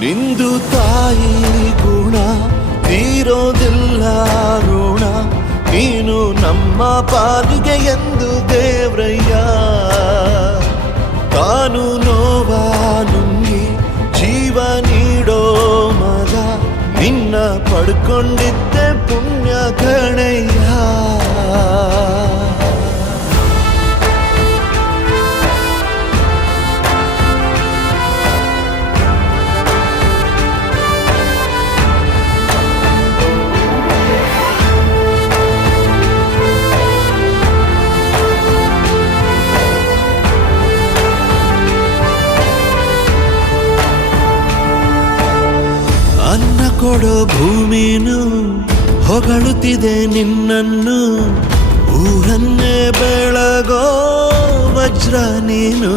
ನಿಂದು ತಾಯಿ ಗುಣ ತೀರೋದಿಲ್ಲ ಋಣ, ನೀನು ನಮ್ಮ ಪಾಲಿಗೆ ಎಂದು ದೇವ್ರಯ್ಯ. ತಾನು ನೋವ ನುಂಗಿ ಜೀವ ನೀಡೋ ಮಗ, ನಿನ್ನ ಪಡ್ಕೊಂಡಿದ್ದೆ ಪುಣ್ಯ ಕಣಯ್ಯ. ಅನ್ನ ಕೊಡೋ ಭೂಮಿನು ಹೊಗಳುತ್ತಿದೆ ನಿನ್ನನ್ನು, ಊರನ್ನೇ ಬೆಳಗೋ ವಜ್ರ ನೀನು.